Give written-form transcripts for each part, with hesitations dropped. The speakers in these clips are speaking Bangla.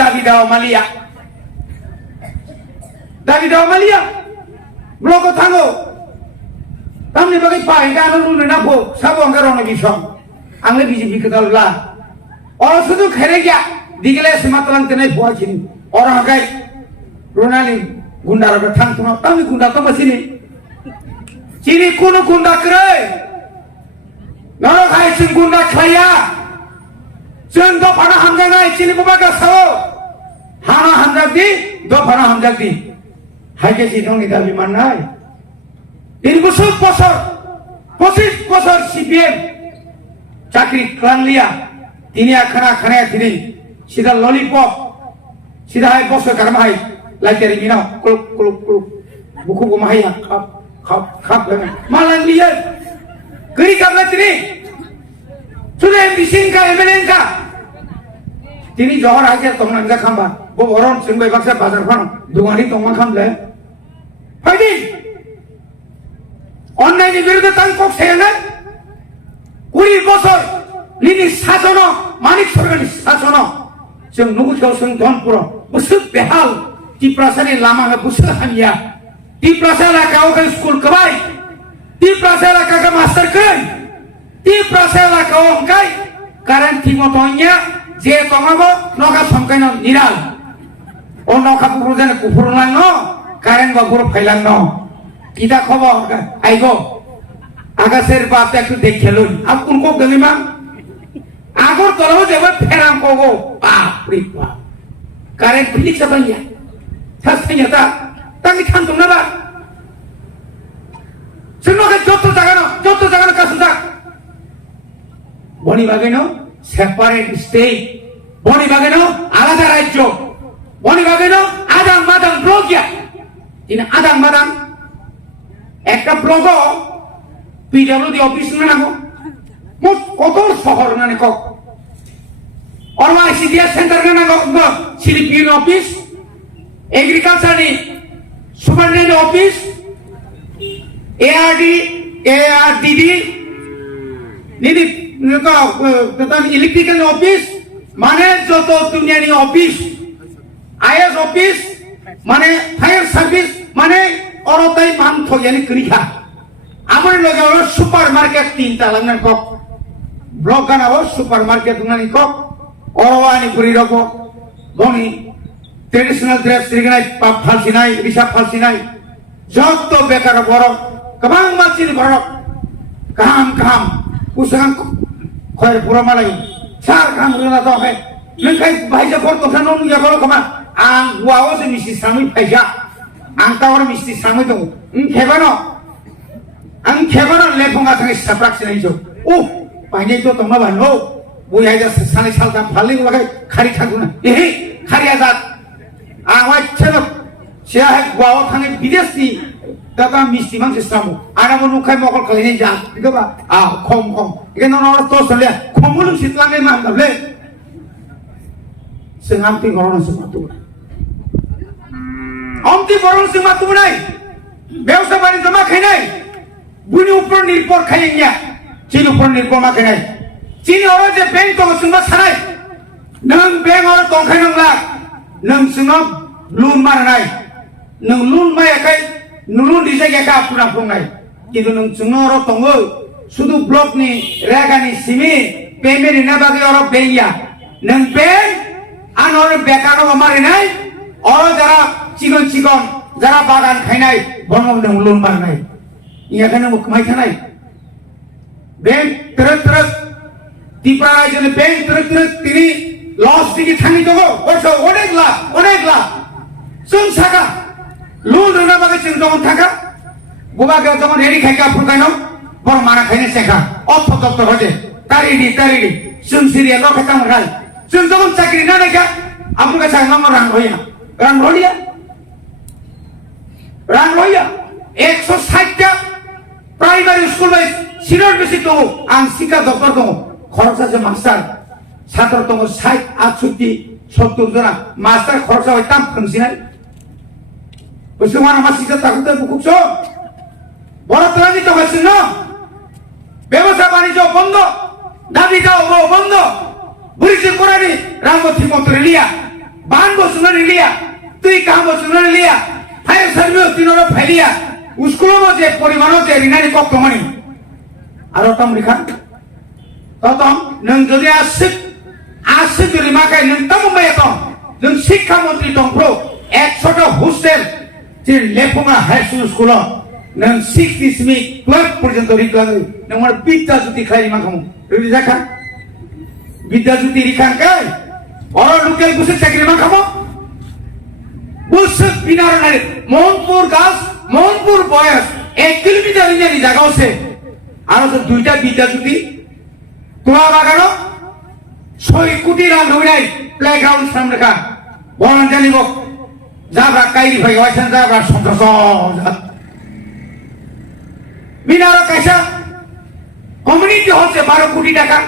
David Malia. David Malia. Bloko Tango. Kami bagi paling kan lu napo sabong karena bisong. Ang lebih bikital lah. Orang sudah kerja digilai sematalang tenai buat sini. Orang kayak Ronaldo gundar bertang tuh, tapi gundar apa sini? Sini kuno gundar keren. Nara kayak sing gundar kaya. Sing do pada hamzah naik sini bukan sawo. Hana hamzah di, do pada hamzah di. Hai ke sini dong kita biman naik. Ini busuk posor CPM. Cakri klan liya. Ini akan ini. Sida lollipop. Sida hai bos ke karma hai. Lagi dari minau. Kuluk. Buku kumahai ya. Kap. Malang liya. Geri kaget ini. Sudah yang disingka, emenengka. Ini johor aja tongnan nggak kamba. Orang sengbai baksa bazar pan. Dungani tongman kamba. Fighting. Online বিরুদ্ধে তাঙ্কক সেনা 20 বছর লিনি শাসন মানিক সরকারি শাসন जों नुगुथियाव जों धनपुराव बुसुक बेहाल टिप्रासानि लामाङा बुसुक हानिया टिप्रासा एलाकायाव स्कुल कबाय टिप्रासा एलाकाखौ मास्टार कय टिप्रासा एलाकायाव अंकाय कारेन्ट थिमतनिया जे तंगाबो नगा समकायनो निराल ओ नखा बुरुजाने कुफुरलांनो कारेन्ट बा बुरु फाइलांनो kita khobor aigo agasir baap ekটু দেখে লই আর কোন কো গলিমা আগর তলাও যাবে ফেরাম কোগো বাপ রে বাপ কারেন্ট ফিলিক সাবাইয়া সাসাইয়া তাকে থামতো না বা সেনকে যত জায়গা কাছে থাক বনি বাগেনো সেপারেট স্টেট বনি বাগেনো আলাদা রাজ্য বনি বাগেনো আদান মাদান ব্লকিয়া ইন আদান মাদান একটা ব্লগ পিডব্লিউডি অফিস না নাগো কত শহর মানে কক অরমা সিডিএস সেন্টার না নাগো সিডিপিএন অফিস এগ্রিকালচার নি সুপারিনটেন্ডেন্ট অফিস এআরডিডি নিদি তখন ইলেকট্রিক্যাল অফিস মানে যত দুনিয়ানি অফিস আইএস অফিস মানে ফায়ার সার্ভিস মানে অরতাই month yani kriha amar loge oro supermarket tinta langan kok blok kan oro supermarket ngani kok orowani puri roko boni traditional dress rignai pap falsinai risa falsinai jotto bekar borok kabang masjid borok kam usahan khoir pura malai sar kam rela to hai nengkai baija por to kanon ya bolo kama ang wawo se misi sami paija angka orang mesti sama itu, kebano lepunga sangat saprak sini itu, banyak itu teman bano, buaya aja sana saltan paling lagi kari kaguna, kari azat, awak celok, siapa gua tangan bidas ni, datang mesti mangsa samu, ada menukai mokol kali ini jah, itu apa, kom, ini orang tos saja, komulum sitlangnya mantap le, sengampi orang sepatu. Omti borong semua tu bunai, biasa bani jama khenai, buni upor nirpor khayengnya, cini upor nirpor ma khenai, cini orang je bank tong semua sanai, nang bank orang tong khenang lak, nang semua loan maranai, nang loan ma yakai, loan di sana yakai apuna pungai, itu nang semua orang tonggo, sudu blok ni, rega ni simi, payment ni nabagi orang bank ya, nang bank, an orang bekar orang marinai, orang jara চিকন যারা বাগান খাই নাই বনম লোন বার নাই এখানে মুখমাই খানাই ব্যাংক তরত ত্রিপুরার জন্য ব্যাংক তরত তিনি লস দিকে থাকি দেবো বলছো অনেক লাভ চুন থাকা লোন রেনা বাগে চুন যখন থাকা গোবাকে যখন রেডি খাইকা ফুটাই নাও বড় মারা খাইনে শেখা অর্থ দপ্তর হতে তারিডি চুন সিরিয়া লক্ষাতাম রাই চুন যখন চাকরি না দেখা আপনার কাছে আমার রাং হইয়া রান লইয়া 160টা primary school by senior basic দङ आं শিক্ষা দপ্তর দङ খরচ আছে মাস্টার ছাত্র দङ 60 68 70 जना মাস্টার খরচ হয় তাম ফাংশনাল বসুমানা মাসিকা তাকুতে বুকুছো বড় তলানি তো হইছে না ব্যবসা বাণিজ্য বন্ধ দাবি দাও বন্ধ বুড়িতে কোরানি রামগতি মন্ত্রী লিয়া বান বসুন লিয়া তুই কাম বসুন লিয়া ফায়ার সার্ভিস তিনর ফাইলিয়া স্কুল যে পরিমাণ যে রিনানি কক কমানি আর তম রিখা ততম নং যদি আসছে যদি মাকাই নং তমবাই তম जों शिक्षा मंत्री दंफ्रो 100টা হোস্টেল যে লেফুঙা হাই স্কুল नों 6 दशमिक 12 পর্যন্ত রিক্লাগৈ नोंमार বিদ্যাজ্যোতি খাই মাখাম রেডি জাখা বিদ্যাজ্যোতি রিখাঙ্কাই অর লোকাল বুসে চাকরি মাখাম বুসে বিনার নারে মোহনপুর গাছ মোহনপুর বয়স 1 কিলোমিটার ইনি জায়গা আছে আর তো দুইটা বিদ্যাজ্যোতি তোয়া বাগানো 6 কোটি রান হইনাই প্লেগ্রাউন্ড সামনে কা বরণ জানিব যাবা কাইরি ভাই ওইখান যাবা সন্ত্রাস বিনার কাইসা কমিউনিটি হচ্ছে 12 কোটি টাকা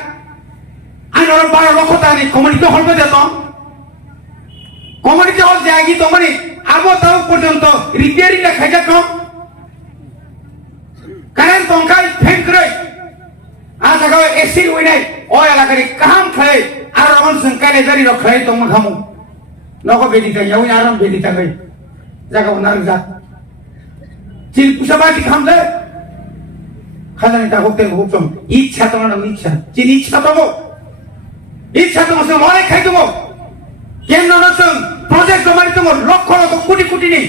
আইনর 12 লক্ষ টাকা কমিউনিটি হল যেত কমিউনিটি হল জায়গি তো মানে আবো তাও পর্যন্ত রিপেয়ারিং না খাইজা কম কারেন্ট পঙ্কাই ফেন করে আজ আগে এসি হইনাই ও এলাকায় কাম খাই আর রমন সংকালে জারি রখাই তো মাখামু নক বেদি তাই ওই আরাম বেদি তাই জায়গা ওনার যা চিল পুষাবাটি খামলে খাজানি তা হোটেল হুকম ইচ্ছা তোমার ইচ্ছা চিন ইচ্ছা তোমার মনে খাই দেবো কেন্দ্র নতুন প্রজেক্ট জমানি তোমার লক্ষ লক্ষ কোটি কোটি নেই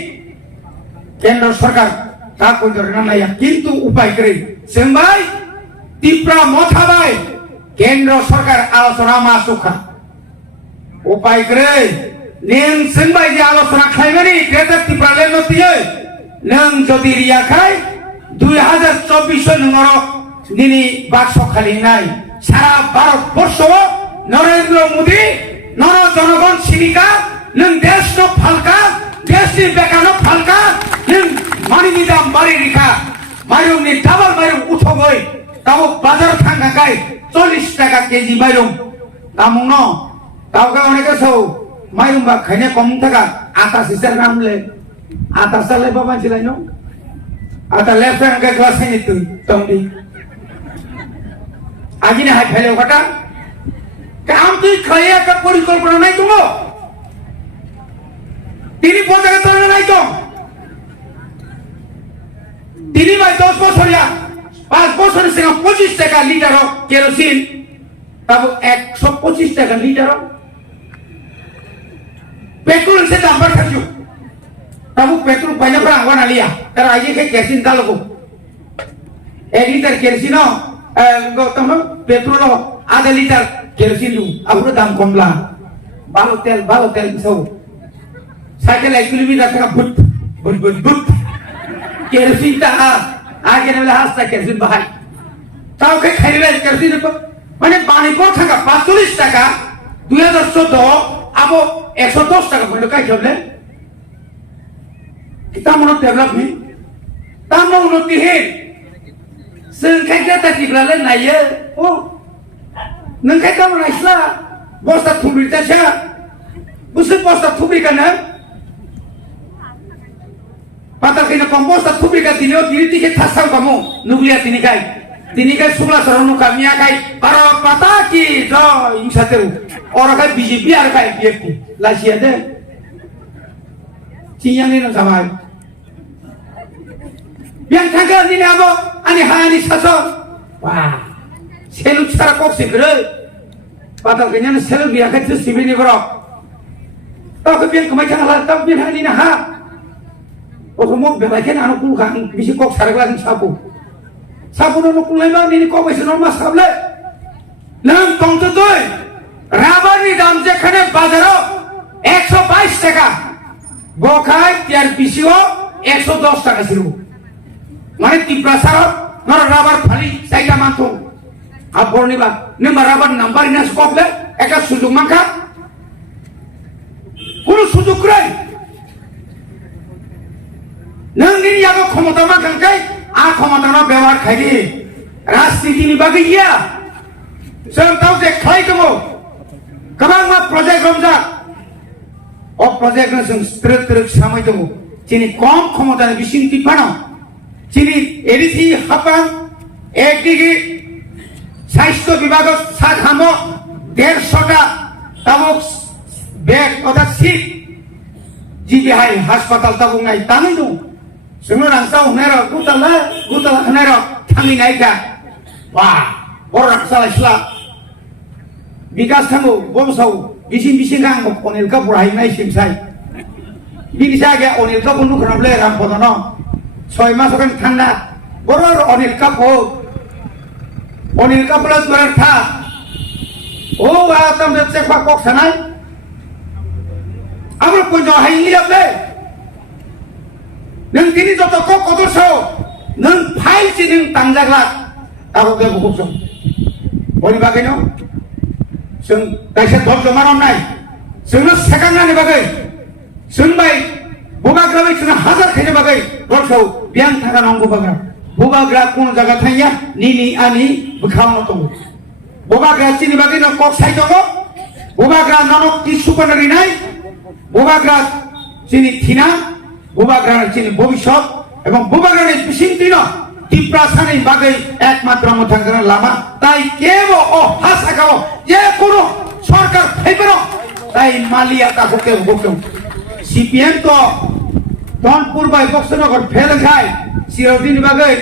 কেন্দ্র সরকার তা কই ধরে না নাই কিন্তু উপায় করে সেমবাই তীব্রা মথা ভাই কেন্দ্র সরকার আলোচনা মাসুখা উপায় করে নেন সেমবাই যে আলোচনা খাইবেনি তেতে তীব্রালে নতিয়ে নং যদি রিয়া খাই 2024 নম্বর দিনী বাক্স খালি নাই সারা ভারতবর্ষ নরেন্দ্র মোদী নর জনগণ সিনিকা নং দেশ ন ফালকা দেশনি বেকার ফালকা নং মানিনি দাম বাড়ি রেখা মাইরুমনি ডাবল মাইরুম উঠো গই তাও বাজার থাকা গাই 40 টাকা কেজি মাইরুম তামুং ন তাওকা অনেকে সৌ মাইরুম বা খাইনে কম থাকা আটা সিসার নামলে আটা সালে বাবা ছিলাই ন আটা লেফট হ্যান্ড কা ক্লাস নি তুই তমদি আজি না হাই ফেলে ওটা কাম তুই খাইয়া কা পরিকল্পনা নাই তুমি তিনি পজাকে তোলা নাই তো তিনি ভাই 10 বছরিয়া 5 বছরের সঙ্গে 25 টাকা লিটার কেরোসিন তবে 125 টাকা লিটার পেট্রোল সে দাম बढ़ থাকছো তবে পেট্রোল পাইনা পর আঙ্গন আলিয়া তার আগে কে কেরোসিন কালো 1 লিটার কেরোসিন গৌতম পেট্রোল আধা লিটার কেরোসিন আপনার দাম কমলা ভালো তেল সব সাইকেল 1 কিলোমিটার থেকে বুট বুট বুট বুট কেরোসিন টা আগে নেলে হাসতা কেরোসিন বাহাই তাও কে খাইলে কেরোসিন মানে বানিপুর থাকা 45 টাকা 2014 আবো 110 টাকা পড়লো কাই খেলে kita mau development tamu unnoti he sengketa tadi belale naya oh nengkai kamu naisla bosta thubri ta cha busu bosta thubri kana patar kena komposta thubri ka dinyo diri tike thasau kamu nuklia tini kai sugla saronu kamia kai paro pata ki do insateu ora kai BJP ar kai BJP la siade Ciyang ni sama. Yang tanggal ni apa? Ani hani saso. Wah, selu cara kok segera. Padahal kenyang selu biar kerja sibin ni bro. Tahu kebiang kemacang hal tahu biar hani nah. Oh kamu bebakin anu kulkan bisa kok sarang lagi sapu. Sapu nunu kulai mana ni kok masih normal sable. Nam tong tu tu. Rabar ni dalam jekhane bazaro 122 টাকা. বখাই তিয়ার পিসিও 110 টাকা ছিল মানে তিপ্রাসার নর রাবার খালি সাইডা মাথো আপর নিবা নাম্বার রাবার নাম্বার ইনাস কবলে একটা সুযোগ মাখা কোন সুযোগ নাই নং দিন ইয়াগো ক্ষমতা মাখাঙ্কাই আ ক্ষমতা না ব্যবহার খাইলি রাজনীতি নিবাগে ইয়া সব তাও যে খাই দেবো কবাং মা প্রজেক্ট রমজা ও প্রজেক্ট না স্ত্রত্রক সময় দেবো চিনি কম ক্ষমতা বিশিং টিপানো চিনি এডিসি হাপাং একদিকে স্বাস্থ্য বিভাগ সাধাম 150টা তাবক बेड अर्थात सीट जी बेहाय हास्पाताल ताबुंनाय ताङै दं जोंनो रांसाव होनाय र' गुताला होनाय र' थाङै नायका बा बर' रांसालाय स्ला बिकास थांगौ बमसाव बिसिं गां अनिल कापुर हायनाय सिमसाय बिनि जागे अनिल कापुर नुखराबले रामपदन 6 मास kan थांना बर' अनिल कापुर जुरा था ओ आतम जे चेकबा कक सानाय आमर पुन्य हायनि लाबले नों दिनै जत कक कदरस नों फाइल सि नों तांजाग्ला आरो बे बुकजों बनि बागै न जों दाइसे धर्ज मारनाय जोंनो सेकांनानि बागै जोंबाय बुबाग्राबाय जोंना हाजार खायनो बागै धर्जौ बियां थागा नांगौ बाग्रा बुबाग्रा कोन जागा थाइया निनि आनि बुखावनो दङ बुबाग्रा चिनि बागै न कक साइ दङ बुबाग्रा ननक टिसु बानारि नाय बुबाग्रा चिनि थिना बुबाग्रा चिनि भबिष्यत এবং বুবাগ্রানি বিশিন্তিন টিপ্রা সানি বাগৈ একমাত্র মথাঙ্গন লামা তাই কেব ও হাসাগাও যে কোন সরকার ফাইবের তাই মালিয়া তাকে বকম সিপিএম তো দনপুর বাই বক্সনগর ফেল খায় সিরদিন বাগৈ